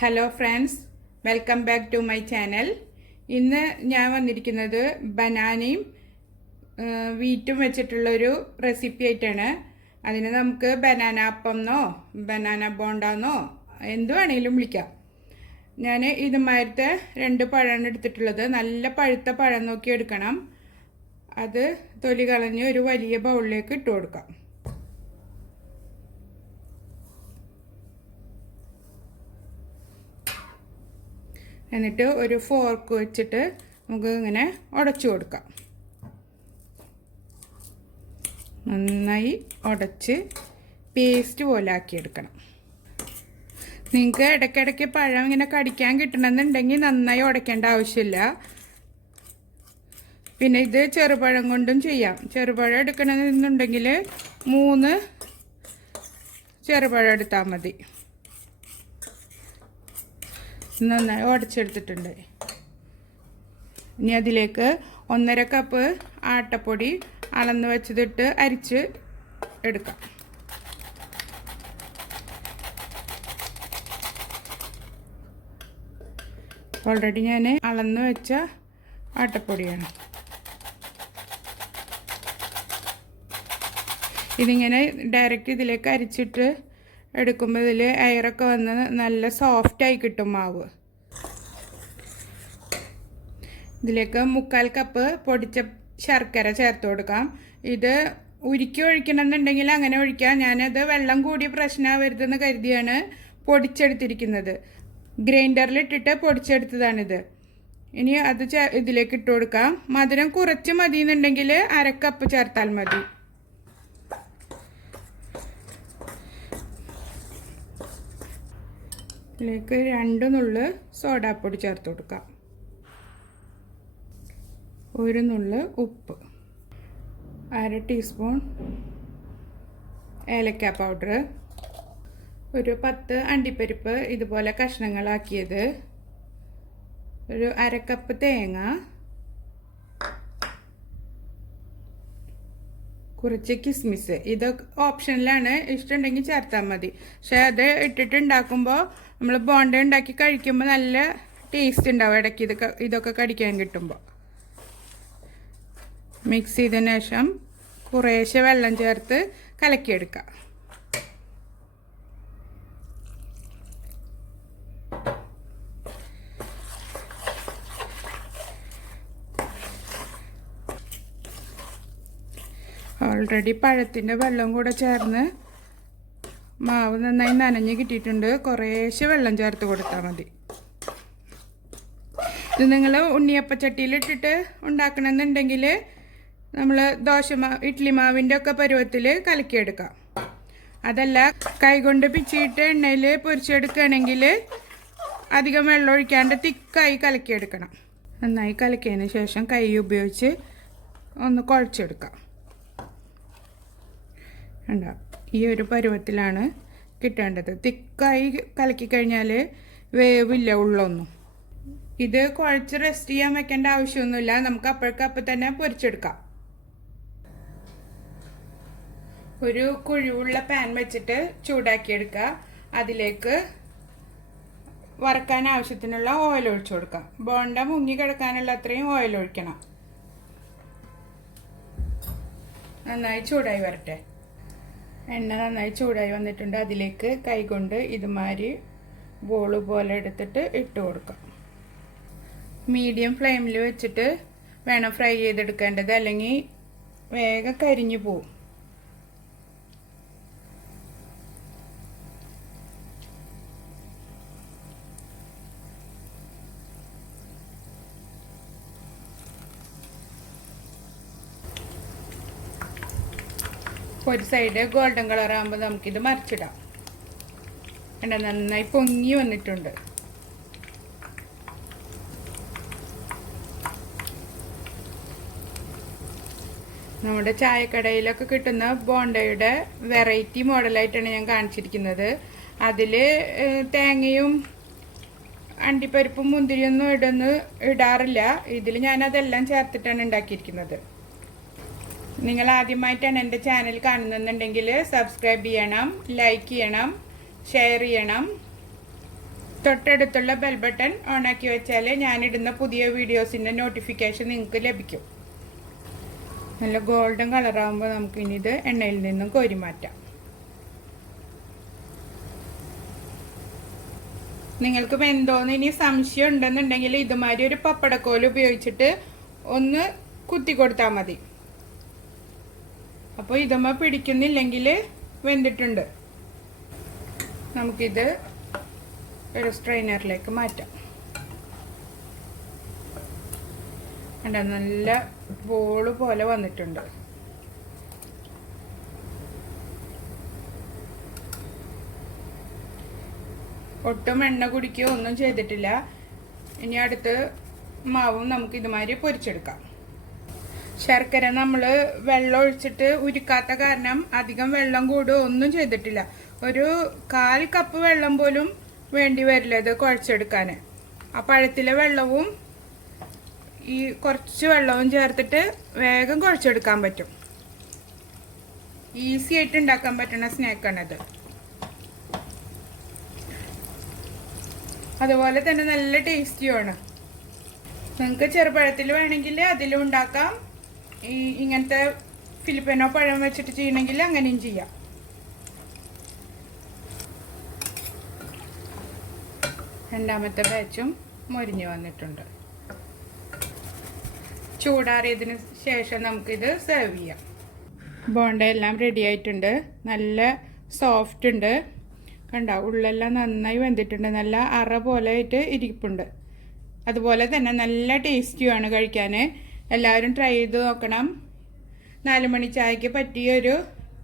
Hello friends, welcome back to my channel. ഇന്ന് ഞാൻ വന്നിരിക്കുന്നത് ബനാനയും വീറ്റും വെച്ചിട്ടുള്ളൊരു റെസിപ്പി ആയിട്ടാണ്. അതിന് നമുക്ക് ബനാന അപ്പം എന്നോ ബനാന ബോണ്ടെന്നോ എന്ത് വേണമെങ്കിലും വിളിക്കാം. ഞാൻ ഇതുമാതിരത്തെ 2 പഴമാണ് എടുത്തിട്ടുള്ളത്. നല്ല പഴുത്ത പഴം നോക്കി എടുക്കണം. അത് തൊലി കളഞ്ഞ് ഒരു വലിയ ബൗളിലേക്ക് ഇട്ട് കൊടുക്കാം. എന്നിട്ട് ഒരു ഫോർക്ക് വെച്ചിട്ട് നമുക്ക് ഇങ്ങനെ ഉടച്ചു കൊടുക്കാം. നന്നായി ഉടച്ച് പേസ്റ്റ് പോലെ ആക്കിയെടുക്കണം. നിങ്ങൾക്ക് ഇടയ്ക്കിടയ്ക്ക് പഴം ഇങ്ങനെ കടിക്കാൻ കിട്ടണമെന്നുണ്ടെങ്കിൽ നന്നായി ഉടയ്ക്കേണ്ട ആവശ്യമില്ല. പിന്നെ ഇത് ചെറുപഴം കൊണ്ടും ചെയ്യാം. ചെറുപഴം എടുക്കണമെന്നുണ്ടെങ്കിൽ 3 ചെറുപഴം എടുത്താൽ മതി. നന്നായി ഉടച്ചെടുത്തിട്ടുണ്ട്. ഇനി അതിലേക്ക് 1.5 കപ്പ് ആട്ടപ്പൊടി അളന്ന് വെച്ചതിട്ട് അരിച്ച് എടുക്കാം. ഓൾറെഡി ഞാൻ അളന്ന് വെച്ച ആട്ടപ്പൊടിയാണ്. ഇതിങ്ങനെ ഡയറക്റ്റ് ഇതിലേക്ക് അരിച്ചിട്ട് എടുക്കുമ്പോൾ ഇതിൽ എയറൊക്കെ വന്ന് നല്ല സോഫ്റ്റായി കിട്ടും മാവ്. ഇതിലേക്ക് 3/4 കപ്പ് പൊടിച്ച ശർക്കര ചേർത്ത് കൊടുക്കാം. ഇത് ഉരുക്കി ഒഴിക്കണമെന്നുണ്ടെങ്കിൽ അങ്ങനെ ഒഴിക്കാം. ഞാനത് വെള്ളം കൂടി പ്രശ്നമാവരുതെന്ന് കരുതിയാണ് പൊടിച്ചെടുത്തിരിക്കുന്നത്. ഗ്രൈൻഡറിലിട്ടിട്ട് പൊടിച്ചെടുത്തതാണിത്. ഇനി അത് ഇതിലേക്ക് ഇട്ട് കൊടുക്കാം. മധുരം കുറച്ച് മതി എന്നുണ്ടെങ്കിൽ 1/2 കപ്പ് ചേർത്താൽ മതി. ഇതിലേക്ക് 2 നുള്ള് സോഡാപ്പൊടി ചേർത്ത് കൊടുക്കാം. 1 നുള്ള് ഉപ്പ്, 1/2 ടീസ്പൂൺ ഏലക്ക പൗഡർ, ഒരു 10 അണ്ടിപ്പരിപ്പ് ഇതുപോലെ കഷ്ണങ്ങളാക്കിയത്, ഒരു 1/2 കപ്പ് തേങ്ങ, കുറച്ച് കിസ്മിസ്. ഇത് ഓപ്ഷനിലാണ്, ഇഷ്ടമുണ്ടെങ്കിൽ ചേർത്താൽ മതി. പക്ഷെ അത് ഇട്ടിട്ട് ഉണ്ടാക്കുമ്പോൾ നമ്മൾ ബോണ്ട ഉണ്ടാക്കി കഴിക്കുമ്പോൾ നല്ല ടേസ്റ്റ് ഉണ്ടാവും. ഇടയ്ക്ക് ഇതൊക്കെ കടിക്കാൻ കിട്ടുമ്പോൾ മിക്സ് ചെയ്തതിന് ശേഷം കുറേശ്ശെ വെള്ളം ചേർത്ത് കലക്കിയെടുക്കാം. ഓൾറെഡി പഴത്തിൻ്റെ വെള്ളം കൂടെ ചേർന്ന് മാവ് നന്നായി നനഞ്ഞ് കിട്ടിയിട്ടുണ്ട്. കുറേശ്ശെ വെള്ളം ചേർത്ത് കൊടുത്താൽ മതി. ഇത് നിങ്ങൾ ഉണ്ണിയപ്പച്ചട്ടിയിലിട്ടിട്ട് ഉണ്ടാക്കണമെന്നുണ്ടെങ്കിൽ നമ്മൾ ഇഡ്ഡലി മാവിൻ്റെ ഒക്കെ പരുവത്തിൽ കലക്കിയെടുക്കാം. അതല്ല കൈകൊണ്ട് പിച്ചിയിട്ട് എണ്ണയിൽ പൊരിച്ചെടുക്കുകയാണെങ്കിൽ അധികം വെള്ളം ഒഴിക്കാണ്ട് തിക്കായി കലക്കിയെടുക്കണം. നന്നായി കലക്കിയതിന് ശേഷം കൈ ഉപയോഗിച്ച് ഒന്ന് കുഴച്ചെടുക്കാം. ഉണ്ടാവും ഈ ഒരു പരുവത്തിലാണ് കിട്ടേണ്ടത്. തിക്കായി കലക്കി കഴിഞ്ഞാൽ വേവില്ല ഉള്ളൊന്നും. ഇത് കുഴച്ച് റെസ്റ്റ് ചെയ്യാൻ വെക്കേണ്ട ആവശ്യമൊന്നുമില്ല. നമുക്ക് അപ്പോഴേക്കപ്പം തന്നെ പൊരിച്ചെടുക്കാം. ഒരു കുഴിവുള്ള പാൻ വെച്ചിട്ട് ചൂടാക്കിയെടുക്കുക. അതിലേക്ക് വറക്കാൻ ആവശ്യത്തിനുള്ള ഓയിൽ ഒഴിച്ചു കൊടുക്കാം. ബോണ്ട മുങ്ങി കിടക്കാനുള്ള അത്രയും ഓയിൽ ഒഴിക്കണം. നന്നായി ചൂടായി വരട്ടെ. എണ്ണ നന്നായി ചൂടായി വന്നിട്ടുണ്ട്. അതിലേക്ക് കൈകൊണ്ട് ഇതുമാതിരി ബോള് പോലെ എടുത്തിട്ട് ഇട്ട് കൊടുക്കാം. മീഡിയം ഫ്ലെയിമിൽ വെച്ചിട്ട് വേണം ഫ്രൈ ചെയ്തെടുക്കേണ്ടത്, അല്ലെങ്കിൽ വേഗം കരിഞ്ഞു പോവും. ഒരു സൈഡ് ഗോൾഡൻ കളർ ആകുമ്പോൾ നമുക്കിത് മറിച്ചിടാം. എണ്ണ നന്നായി പൊങ്ങി വന്നിട്ടുണ്ട്. നമ്മുടെ ചായക്കടയിലൊക്കെ കിട്ടുന്ന ബോണ്ടയുടെ വെറൈറ്റി മോഡലായിട്ടാണ് ഞാൻ കാണിച്ചിരിക്കുന്നത്. അതിൽ തേങ്ങയും അണ്ടിപ്പരിപ്പും മുന്തിരിയൊന്നും ഇടാറില്ല. ഇതിൽ ഞാനതെല്ലാം ചേർത്തിട്ടാണ് ഉണ്ടാക്കിയിരിക്കുന്നത്. നിങ്ങൾ ആദ്യമായിട്ടാണ് എൻ്റെ ചാനൽ കാണുന്നുണ്ടെങ്കിൽ സബ്സ്ക്രൈബ് ചെയ്യണം, ലൈക്ക് ചെയ്യണം, ഷെയർ ചെയ്യണം. തൊട്ടടുത്തുള്ള ബെൽ ബട്ടൺ ഓണാക്കി വെച്ചാൽ ഞാനിടുന്ന പുതിയ വീഡിയോസിൻ്റെ നോട്ടിഫിക്കേഷൻ നിങ്ങൾക്ക് ലഭിക്കും. നല്ല ഗോൾഡൻ കളറാകുമ്പോൾ നമുക്കിനി ഇത് എണ്ണയിൽ നിന്നും കോരി മാറ്റാം. നിങ്ങൾക്ക് വെന്തോന്ന് ഇനി സംശയം ഉണ്ടെന്നുണ്ടെങ്കിൽ ഇതുമാതിരി ഒരു പപ്പടക്കോല് ഉപയോഗിച്ചിട്ട് ഒന്ന് കുത്തി കൊടുത്താൽ മതി. അപ്പോൾ ഇതുമ്മ പിടിക്കുന്നില്ലെങ്കിൽ വെന്തിട്ടുണ്ട്. നമുക്കിത് ഒരു സ്ട്രെയിനറിലേക്ക് മാറ്റാം. കണ്ടോ, നല്ല ബോള് പോലെ വന്നിട്ടുണ്ട്. ഒട്ടും എണ്ണ കുടിക്കുകയോ ഒന്നും ചെയ്തിട്ടില്ല. ഇനി അടുത്ത് മാവും നമുക്ക് ഇതുമാതിരി പൊരിച്ചെടുക്കാം. ശർക്കര നമ്മൾ വെള്ളം ഒഴിച്ചിട്ട് ഉരുക്കാത്ത കാരണം അധികം വെള്ളം കൂടുകയോ ഒന്നും ചെയ്തിട്ടില്ല. ഒരു 1/4 കപ്പ് വെള്ളം പോലും വേണ്ടി വരില്ല ഇത് കുഴച്ചെടുക്കാൻ. ആ പഴത്തിലെ വെള്ളവും ഈ കുറച്ച് വെള്ളവും ചേർത്തിട്ട് വേഗം കുഴച്ചെടുക്കാൻ പറ്റും. ഈസി ആയിട്ട് ഉണ്ടാക്കാൻ പറ്റുന്ന സ്നാക്കാണിത്. അതുപോലെ തന്നെ നല്ല ടേസ്റ്റിയുമാണ്. നിങ്ങൾക്ക് ചെറുപഴത്തിൽ വേണമെങ്കിൽ അതിലും ഉണ്ടാക്കാം. ഇങ്ങനത്തെ ഫിലിപ്പിനോ പഴം വെച്ചിട്ട് ചെയ്യണമെങ്കിൽ അങ്ങനെയും ചെയ്യാം. രണ്ടാമത്തെ ബാച്ചും മൊരിഞ്ഞു വന്നിട്ടുണ്ട്. ചൂടാറിയതിന് ശേഷം നമുക്കിത് സെർവ് ചെയ്യാം. ബോണ്ട എല്ലാം റെഡി ആയിട്ടുണ്ട്. നല്ല സോഫ്റ്റ് ഉണ്ട്. കണ്ട, ഉള്ളെല്ലാം നന്നായി വെന്തിട്ടുണ്ട്. നല്ല അറ പോലെ ആയിട്ട് ഇരിപ്പുണ്ട്. അതുപോലെ തന്നെ നല്ല ടേസ്റ്റിയുമാണ് കഴിക്കാൻ. എല്ലാവരും ട്രൈ ചെയ്ത് നോക്കണം. 4 മണി ചായക്ക് പറ്റിയൊരു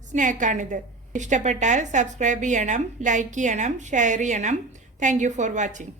സ്നാക്കാണിത്. ഇഷ്ടപ്പെട്ടാൽ സബ്സ്ക്രൈബ് ചെയ്യണം, ലൈക്ക് ചെയ്യണം, ഷെയർ ചെയ്യണം. Thank you for watching.